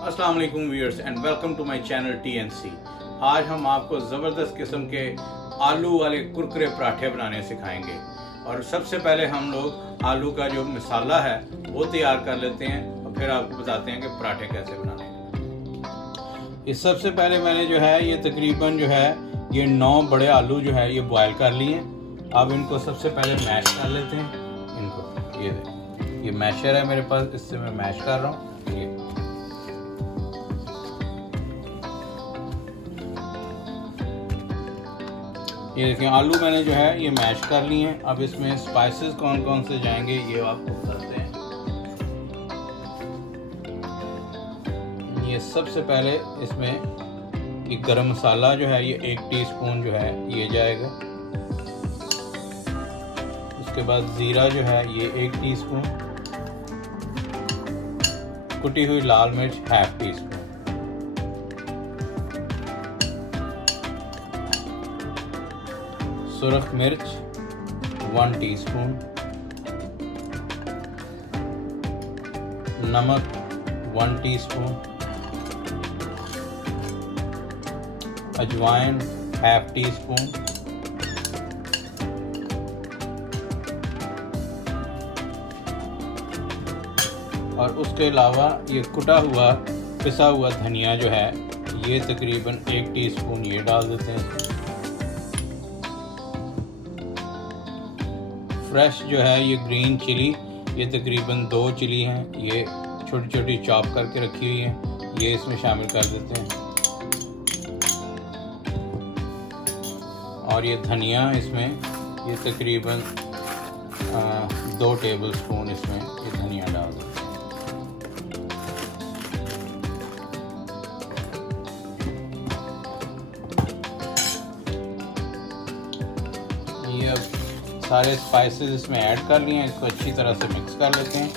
अस्सलाम वालेकुम viewers and welcome to my channel TNC। आज हम आपको ज़बरदस्त किस्म के आलू वाले कुरकुरे पराठे बनाने सिखाएंगे। और सबसे पहले हम लोग आलू का जो मसाला है वो तैयार कर लेते हैं और फिर आपको बताते हैं कि पराठे कैसे बनाने हैं। इस सबसे पहले मैंने जो है ये तकरीबन जो है ये 9 बड़े आलू जो है ये बॉयल कर लिए। अब इनको सबसे पहले मैश कर लेते हैं। इनको ये मैशर है मेरे पास, इससे मैं मैश कर रहा हूँ। ये देखिए आलू मैंने जो है ये मैश कर लिए हैं। अब इसमें स्पाइसेस कौन कौन से जाएंगे ये आपको बताते हैं। ये सबसे पहले इसमें ये गरम मसाला जो है ये 1 टीस्पून जो है ये जाएगा। उसके बाद ज़ीरा जो है ये 1 टीस्पून, कुटी हुई लाल मिर्च ½ टीस्पून, सुरख मिर्च 1 टीस्पून, नमक 1 टीस्पून, अजवाइन ½ टीस्पून, और उसके अलावा ये कुटा हुआ पिसा हुआ धनिया जो है ये तकरीबन 1 टीस्पून ये डाल देते हैं। फ्रेश जो है ये ग्रीन चिली ये तकरीबन 2 चिली हैं, ये छोटी छोटी चॉप करके रखी हुई हैं, ये इसमें शामिल कर देते हैं। और ये धनिया इसमें ये तकरीबन 2 टेबलस्पून इसमें ये धनिया डाल देते हैं। ये अब सारे स्पाइसेस इसमें ऐड कर लिए हैं, इसको अच्छी तरह से मिक्स कर लेते हैं।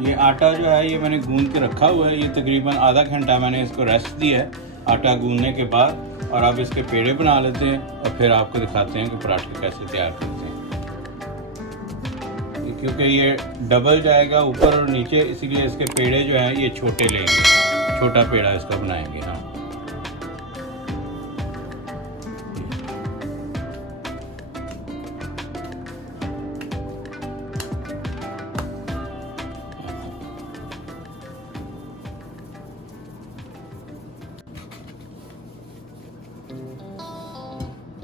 ये आटा जो है ये मैंने गूंद के रखा हुआ है, ये तकरीबन आधा घंटा मैंने इसको रेस्ट दिया है आटा गूंदने के बाद। और अब इसके पेड़े बना लेते हैं और फिर आपको दिखाते हैं कि पराठे कैसे तैयार करते हैं। क्योंकि ये डबल जाएगा ऊपर और नीचे, इसीलिए इसके पेड़े जो हैं ये छोटे लेंगे, छोटा पेड़ा इसका बनाएंगे। हाँ,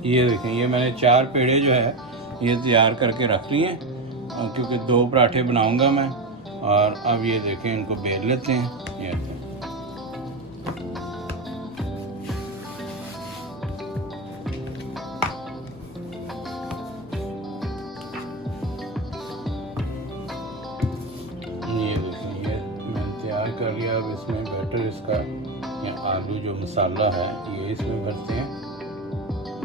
ये देखें ये मैंने 4 पेड़े जो है ये तैयार करके रख लिए हैं, क्योंकि 2 पराठे बनाऊंगा मैं। और अब ये देखें इनको बेल लेते हैं। ये देखें ये मैंने तैयार कर लिया। अब इसमें बैटर इसका या आलू जो मसाला है ये इसमें भरते हैं।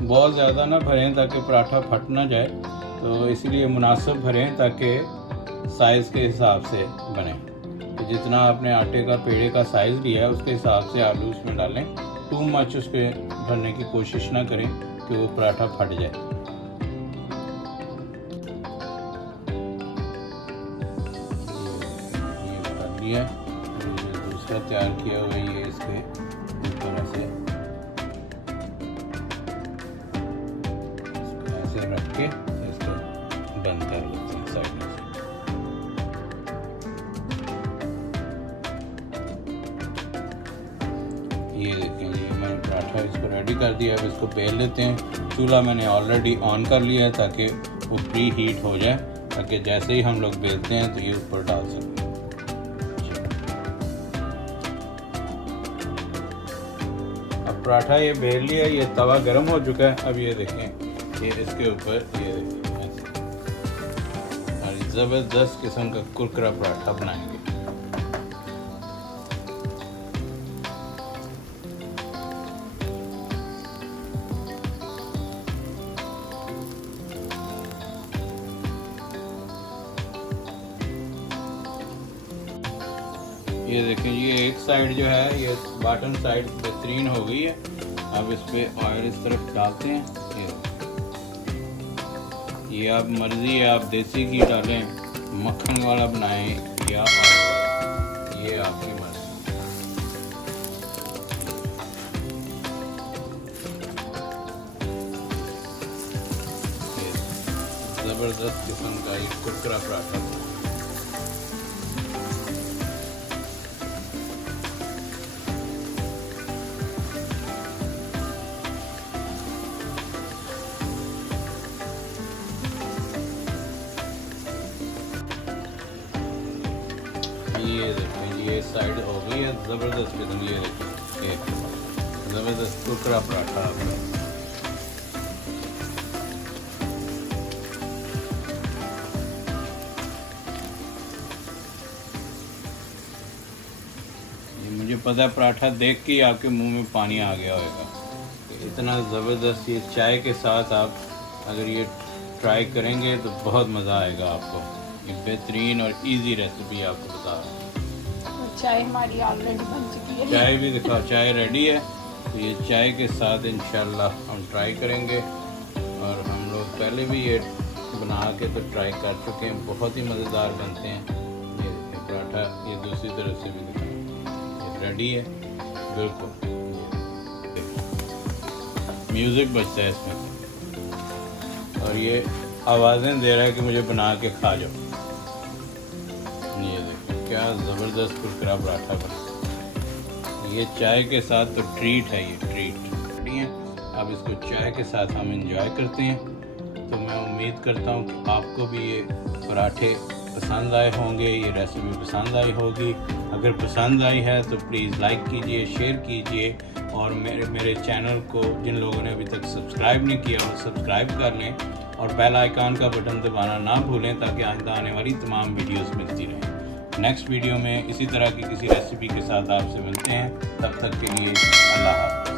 बहुत ज़्यादा ना भरें ताकि पराठा फट ना जाए, तो इसीलिए मुनासिब भरें ताकि साइज़ के हिसाब से बने। तो जितना आपने आटे का पेड़े का साइज़ लिया है उसके हिसाब से आलू उसमें डालें। टू मच उसके भरने की कोशिश ना करें कि वो पराठा फट जाए। ये कर लिया, दूसरा तैयार किया हुआ ये इसके ऊपर ऐसे रख के इसको बंद कर लेते हैं साइड में से। ये देखें ये मैंने पराठा इसको रेडी कर दिया। अब इसको बेल लेते हैं। चूल्हा मैंने ऑलरेडी ऑन कर लिया है ताकि वो प्री हीट हो जाए, ताकि जैसे ही हम लोग बेलते हैं तो ये ऊपर डाल सकें। अब पराठा ये बेल लिया, ये तवा गर्म हो चुका है। अब ये देखें ये इसके ऊपर ये ज़बरदस्त किस्म का कुरकुरा पराठा बनाएंगे। ये देखें ये एक साइड जो है ये बॉटम साइड बेहतरीन हो गई है। अब इस पर ऑयल इस तरफ डालते हैं। ये ये आप मर्ज़ी है, आप देसी घी डालें, मक्खन वाला बनाएं या ऑयल, ये आपकी मर्ज़ी। ज़बरदस्त किस्म का ये कुरकुरा पराठा। ये देखें, ये साइड हो गई है ज़बरदस्त किस्म। ये देखें, ज़बरदस्त कुरकुरा पराठा आपका। मुझे पता है पराठा देख के ही आपके मुंह में पानी आ गया होगा। इतना ज़बरदस्त ये चाय के साथ आप अगर ये ट्राई करेंगे तो बहुत मज़ा आएगा आपको। ये बेहतरीन और इजी रेसिपी आपको बता रहा हूँ। चाय हमारी ऑलरेडी बन चुकी है। चाय भी दिखाओ, चाय रेडी है। तो ये चाय के साथ इंशाल्लाह हम ट्राई करेंगे। और हम लोग पहले भी ये बना के तो ट्राई कर चुके हैं, बहुत ही मज़ेदार बनते हैं। ये पराठा ये दूसरी तरफ से भी दिखाएं, रेडी है बिल्कुल। म्यूज़िक बजता है इसमें और ये आवाज़ें दे रहा है कि मुझे बना के खा जाओ। ये देखो क्या ज़बरदस्त कुरकुरा पराठा बना। ये चाय के साथ तो ट्रीट है, ये ट्रीट है। अब इसको चाय के साथ हम इंजॉय करते हैं। तो मैं उम्मीद करता हूँ कि आपको भी ये पराठे पसंद आए होंगे, ये रेसिपी पसंद आई होगी। अगर पसंद आई है तो प्लीज़ लाइक कीजिए, शेयर कीजिए और मेरे चैनल को जिन लोगों ने अभी तक सब्सक्राइब नहीं किया वो सब्सक्राइब कर लें और बेल आइकन का बटन दबाना ना भूलें ताकि आइंदा आने वाली तमाम वीडियोस मिलती रहें। नेक्स्ट वीडियो में इसी तरह की किसी रेसिपी के साथ आपसे मिलते हैं। तब तक के लिए अल्लाह हाफ़िज़।